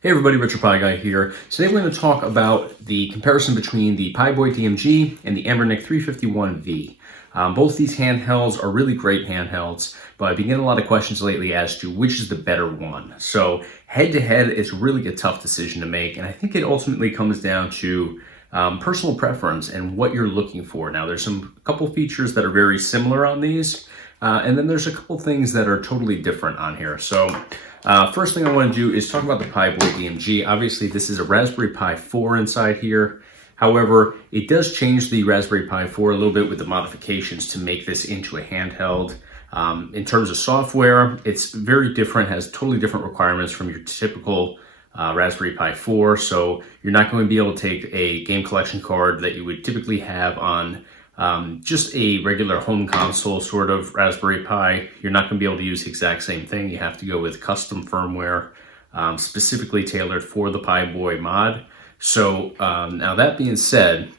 Hey everybody, RetroPie guy here. Today we're going to talk about the comparison between the PiBoy DMG and the Anbernic Rg351V. Both these handhelds are really great handhelds, but I've been getting a lot of questions lately as to which is the better one. So head to head, it's really a tough decision to make, and I think it ultimately comes down to personal preference and what you're looking for. Now there's a couple features that are very similar on these, and then there's a couple things that are totally different on here. So first thing I want to do is talk about the PiBoy DMG. Obviously, this is a Raspberry Pi 4 inside here. However, it does change the Raspberry Pi 4 a little bit with the modifications to make this into a handheld. In terms of software, it's very different, has totally different requirements from your typical Raspberry Pi 4. So you're not going to be able to take a game collection card that you would typically have on just a regular home console sort of Raspberry Pi. You're not going to be able to use the exact same thing. You have to go with custom firmware specifically tailored for the PiBoy mod. So now that being said,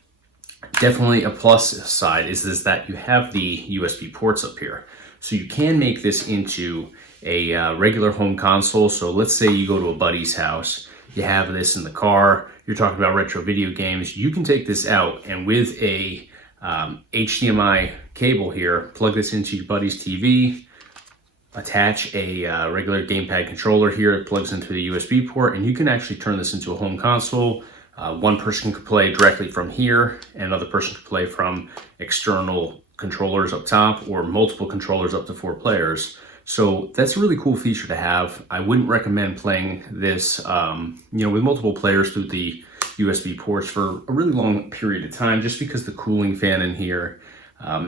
definitely a plus side is that you have the USB ports up here. So you can make this into a regular home console. So let's say you go to a buddy's house, you have this in the car, you're talking about retro video games, you can take this out and with a HDMI cable here, plug this into your buddy's TV, attach a regular gamepad controller here, it plugs into the USB port, and you can actually turn this into a home console. One person could play directly from here, and another person could play from external controllers up top, or multiple controllers up to 4 players. So that's a really cool feature to have. I wouldn't recommend playing this with multiple players through the USB ports for a really long period of time, just because the cooling fan in here,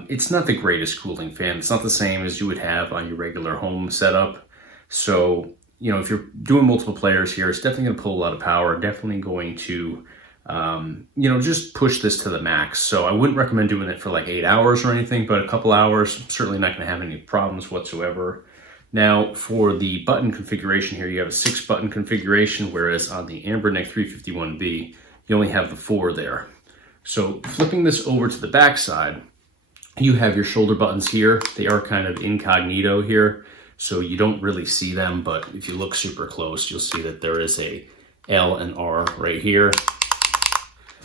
it's not the greatest cooling fan. It's not the same as you would have on your regular home setup. So, if you're doing multiple players here, it's definitely going to pull a lot of power, definitely going to, just push this to the max. So I wouldn't recommend doing it for like 8 hours or anything, but a couple hours, certainly not going to have any problems whatsoever. Now, for the button configuration here, you have a 6-button configuration, whereas on the Anbernic Rg351V, you only have the 4 there. So flipping this over to the back side, you have your shoulder buttons here. They are kind of incognito here, so you don't really see them, but if you look super close, you'll see that there is a L and R right here.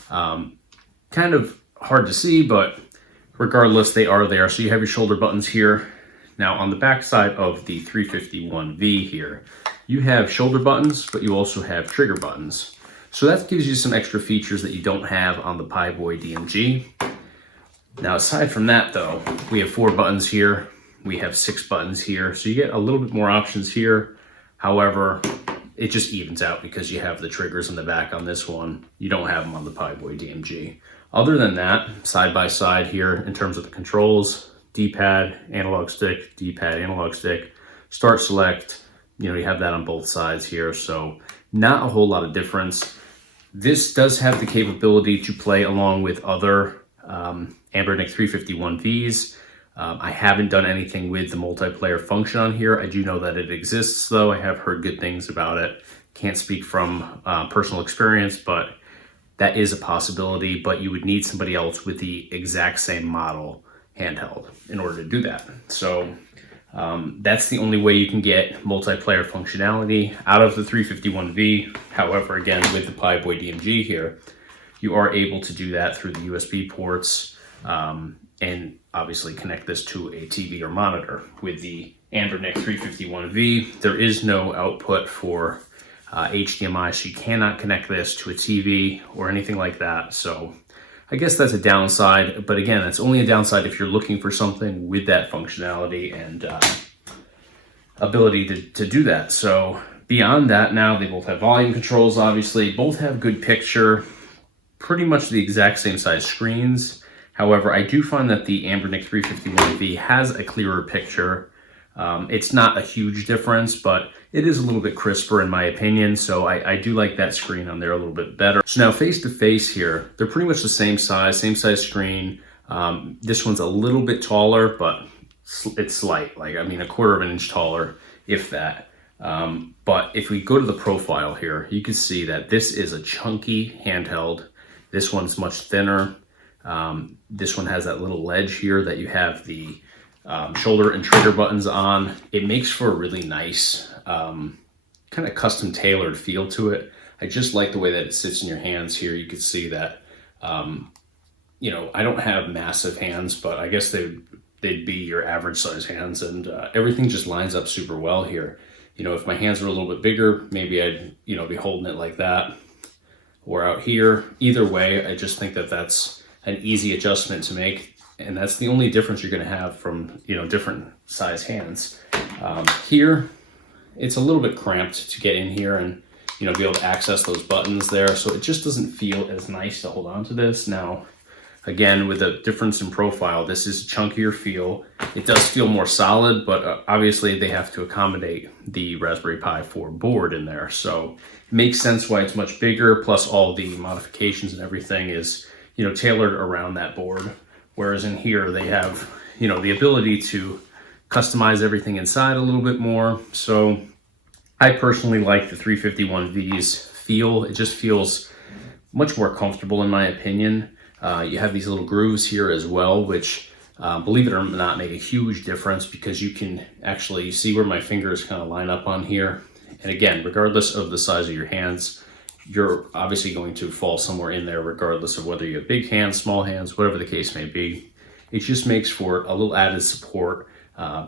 Kind of hard to see, but regardless, they are there. So you have your shoulder buttons here. Now on the back side of the 351V here, you have shoulder buttons, but you also have trigger buttons. So that gives you some extra features that you don't have on the PiBoy DMG. Now aside from that though, we have 4 buttons here, we have 6 buttons here, so you get a little bit more options here. However, it just evens out because you have the triggers in the back on this one. You don't have them on the PiBoy DMG. Other than that, side by side here in terms of the controls, D-pad, analog stick, D-pad, analog stick, start, select, you have that on both sides here, so not a whole lot of difference. This does have the capability to play along with other Anbernic Rg351Vs. I haven't done anything with the multiplayer function on here. I do know that it exists though. I have heard good things about it. Can't speak from personal experience, but that is a possibility, but you would need somebody else with the exact same model handheld in order to do that. So that's the only way you can get multiplayer functionality out of the 351V. However, again, with the PiBoy DMG here, you are able to do that through the USB ports and obviously connect this to a TV or monitor. With the Anbernic Rg351V, there is no output for HDMI, so you cannot connect this to a TV or anything like that. So I guess that's a downside, but again, that's only a downside if you're looking for something with that functionality and ability to do that. So beyond that, now they both have volume controls, obviously, both have good picture, pretty much the exact same size screens. However, I do find that the Anbernic Rg351V has a clearer picture. It's not a huge difference, but it is a little bit crisper in my opinion, so I do like that screen on there a little bit better. So now face to face here, they're pretty much the same size screen. This one's a little bit taller, but it's slight, like a 1/4 of an inch taller, if that. But if we go to the profile here, you can see that this is a chunky handheld. This one's much thinner. This one has that little ledge here that you have the shoulder and trigger buttons on. It makes for a really nice kind of custom tailored feel to it. I just like the way that it sits in your hands here. You can see that, you know, I don't have massive hands, but I guess they'd be your average size hands, and everything just lines up super well here. You know, if my hands were a little bit bigger, maybe I'd, you know, be holding it like that or out here. Either way, I just think that that's an easy adjustment to make, and that's the only difference you're going to have from, you know, different size hands. Here, it's a little bit cramped to get in here and, you know, be able to access those buttons there, so it just doesn't feel as nice to hold on to this. Now, again, with a difference in profile, this is a chunkier feel. It does feel more solid, but obviously they have to accommodate the Raspberry Pi 4 board in there. So it makes sense why it's much bigger, plus all the modifications and everything is, you know, tailored around that board. Whereas in here, they have, you know, the ability to customize everything inside a little bit more. So I personally like the 351V's feel. It just feels much more comfortable in my opinion. You have these little grooves here as well, which, believe it or not, make a huge difference because you can actually see where my fingers kind of line up on here. And again, regardless of the size of your hands, you're obviously going to fall somewhere in there regardless of whether you have big hands, small hands, whatever the case may be. It just makes for a little added support,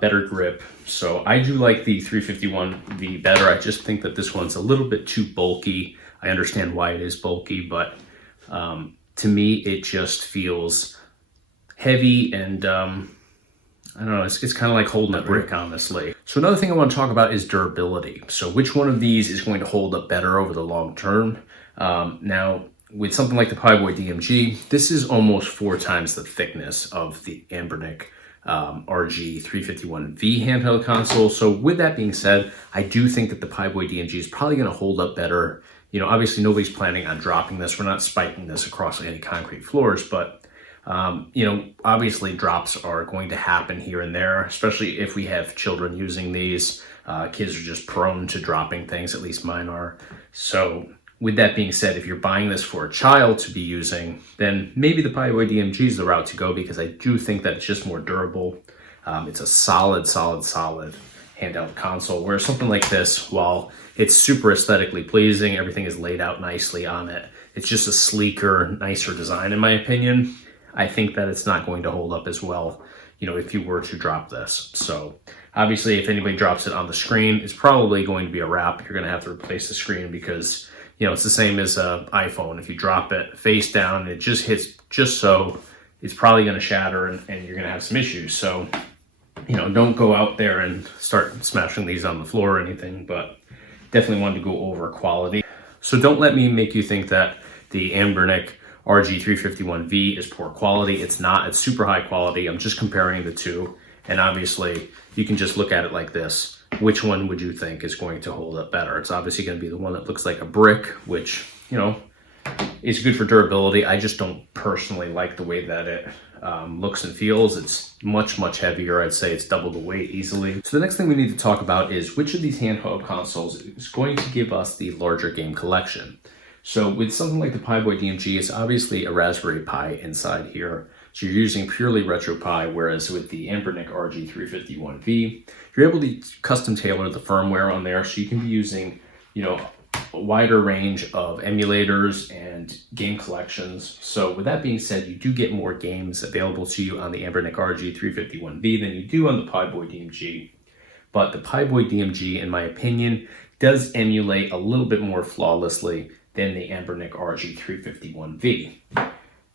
better grip. So I do like the 351V better. I just think that this one's a little bit too bulky. I understand why it is bulky, but to me, it just feels heavy and I don't know, it's kind of like holding a brick, honestly. So another thing I want to talk about is durability. So which one of these is going to hold up better over the long term? Now, with something like the PiBoy DMG, this is almost 4 times the thickness of the Anbernic Rg351V handheld console. So with that being said, I do think that the PiBoy DMG is probably going to hold up better. You know, obviously nobody's planning on dropping this. We're not spiking this across any concrete floors, but you know, obviously drops are going to happen here and there, especially if we have children using these. Kids are just prone to dropping things, at least mine are. So with that being said, if you're buying this for a child to be using, then maybe the PiBoy DMG is the route to go because I do think that it's just more durable. It's a solid handheld console, where something like this, while it's super aesthetically pleasing, everything is laid out nicely on it, it's just a sleeker, nicer design in my opinion. I think that it's not going to hold up as well, you know, if you were to drop this. So obviously if anybody drops it on the screen, it's probably going to be a wrap. You're going to have to replace the screen because, you know, it's the same as an iPhone. If you drop it face down, it just hits just so, it's probably going to shatter and you're going to have some issues. So, you know, don't go out there and start smashing these on the floor or anything, but definitely wanted to go over quality. So don't let me make you think that the Anbernic Rg351V is poor quality. It's not. It's super high quality. I'm just comparing the two. And obviously, you can just look at it like this. Which one would you think is going to hold up better? It's obviously going to be the one that looks like a brick, which, you know, is good for durability. I just don't personally like the way that it looks and feels. It's much heavier. I'd say it's double the weight easily. So the next thing we need to talk about is which of these handheld consoles is going to give us the larger game collection. So with something like the PiBoy DMG, it's obviously a Raspberry Pi inside here. So you're using purely RetroPie, whereas with the Anbernic Rg351V, you're able to custom tailor the firmware on there. So you can be using, you know, a wider range of emulators and game collections. So with that being said, you do get more games available to you on the Anbernic Rg351V than you do on the PiBoy DMG. But the PiBoy DMG, in my opinion, does emulate a little bit more flawlessly than the Anbernic Rg351V.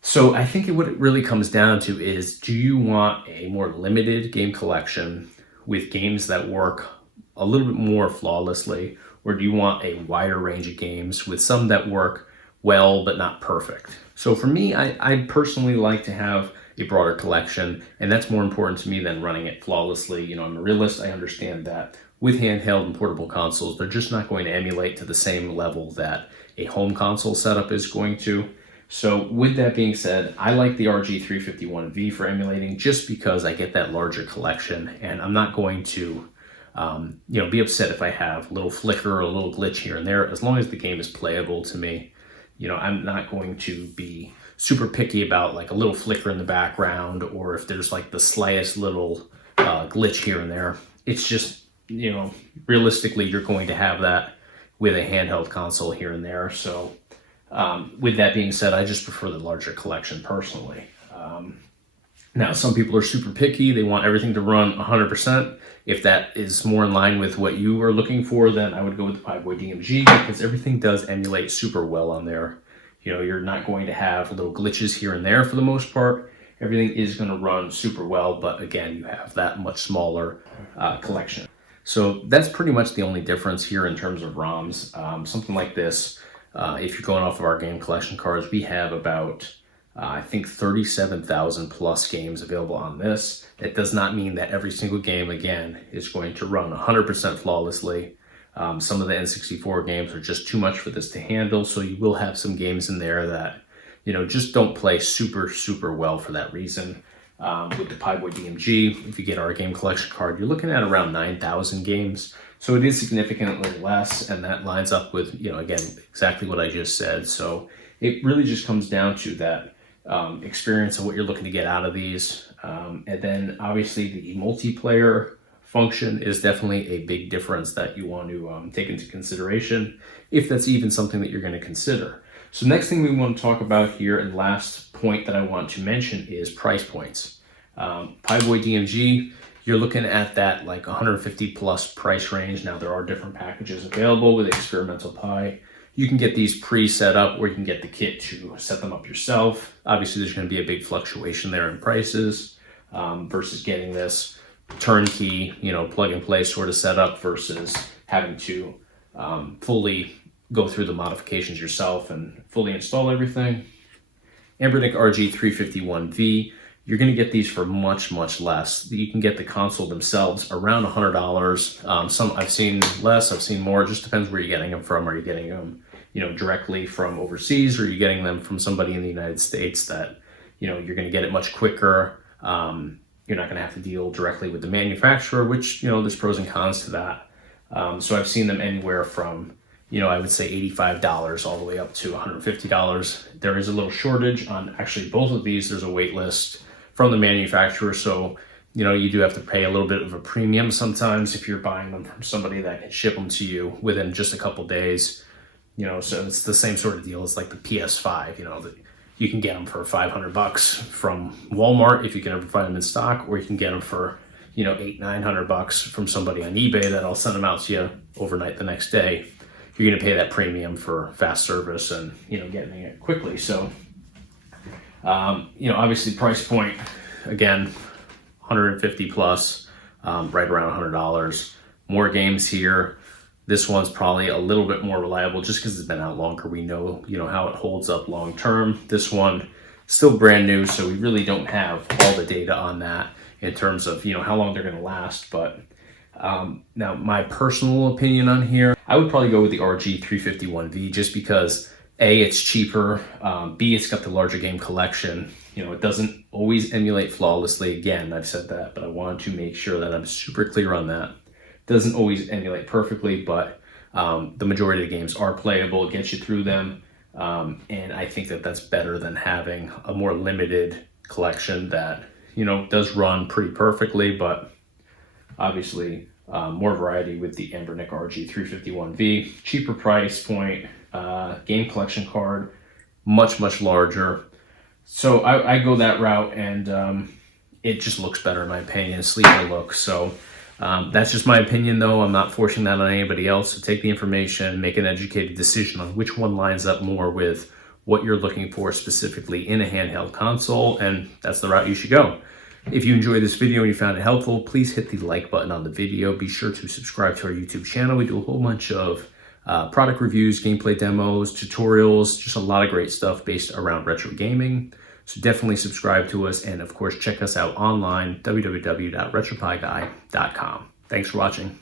So I think what it really comes down to is, do you want a more limited game collection with games that work a little bit more flawlessly, or do you want a wider range of games with some that work well but not perfect? So for me, I personally like to have a broader collection, and that's more important to me than running it flawlessly. You know, I'm a realist. I understand that with handheld and portable consoles, they're just not going to emulate to the same level that a home console setup is going to. So with that being said, I like the Rg351V for emulating just because I get that larger collection, and I'm not going to you know, be upset if I have a little flicker or a little glitch here and there, as long as the game is playable to me. You know, I'm not going to be super picky about like a little flicker in the background, or if there's like the slightest little glitch here and there. It's just, you know, realistically, you're going to have that with a handheld console here and there. So with that being said, I just prefer the larger collection personally. Now, some people are super picky. They want everything to run 100%. If that is more in line with what you are looking for, then I would go with the PiBoy DMG, because everything does emulate super well on there. You know, you're not going to have little glitches here and there for the most part. Everything is going to run super well, but again, you have that much smaller collection. So that's pretty much the only difference here in terms of ROMs. Something like this, if you're going off of our game collection cards, we have about I think 37,000 plus games available on this. It does not mean that every single game, again, is going to run 100% flawlessly. Some of the N64 games are just too much for this to handle, so you will have some games in there that, you know, just don't play super, super well for that reason. With the PiBoy DMG, if you get our game collection card, you're looking at around 9,000 games. So it is significantly less, and that lines up with, you know, again, exactly what I just said. So it really just comes down to that experience of what you're looking to get out of these. And then obviously the multiplayer function is definitely a big difference that you want to take into consideration, if that's even something that you're going to consider. So next thing we want to talk about here, and last point that I want to mention, is price points. PiBoy DMG, you're looking at that like 150 plus price range. Now there are different packages available with Experimental Pi. You can get these pre-set up, or you can get the kit to set them up yourself. Obviously, there's going to be a big fluctuation there in prices versus getting this turnkey, you know, plug and play sort of setup versus having to fully go through the modifications yourself and fully install everything. Anbernic Rg351V, you're going to get these for much, much less. You can get the console themselves around $100. Some I've seen less, I've seen more. It just depends where you're getting them from. Are you getting them, you know, directly from overseas, or are you getting them from somebody in the United States that, you know, you're going to get it much quicker. You're not going to have to deal directly with the manufacturer, which, you know, there's pros and cons to that. So I've seen them anywhere from, you know, I would say $85 all the way up to $150. There is a little shortage on actually both of these. There's a wait list from the manufacturer, so, you know, you do have to pay a little bit of a premium sometimes if you're buying them from somebody that can ship them to you within just a couple days. You know, so it's the same sort of deal as like the PS5, you know, that you can get them for $500 from Walmart if you can ever find them in stock, or you can get them for, you know, $800-900 from somebody on eBay that'll send them out to you overnight the next day. You're going to pay that premium for fast service and, you know, getting it quickly. So, you know, obviously price point, again, 150 plus, right around $100. More games here. This one's probably a little bit more reliable just because it's been out longer. We know, you know, how it holds up long term. This one, still brand new, so we really don't have all the data on that in terms of, you know, how long they're going to last. But now my personal opinion on here, I would probably go with the Rg351V just because A, it's cheaper, B, it's got the larger game collection. You know, it doesn't always emulate flawlessly. Again, I've said that, but I wanted to make sure that I'm super clear on that. It doesn't always emulate perfectly, but the majority of the games are playable. It gets you through them, and I think that that's better than having a more limited collection that, you know, does run pretty perfectly, but obviously more variety with the Anbernic Rg351V. Cheaper price point, game collection card, much, much larger. So I go that route, and it just looks better in my opinion, sleeker look. So that's just my opinion though. I'm not forcing that on anybody else. So take the information, make an educated decision on which one lines up more with what you're looking for specifically in a handheld console, and that's the route you should go. If you enjoyed this video and you found it helpful, please hit the like button on the video. Be sure to subscribe to our YouTube channel. We do a whole bunch of product reviews, gameplay demos, tutorials, just a lot of great stuff based around retro gaming. So definitely subscribe to us, and of course check us out online, www.retropieguy.com. Thanks for watching.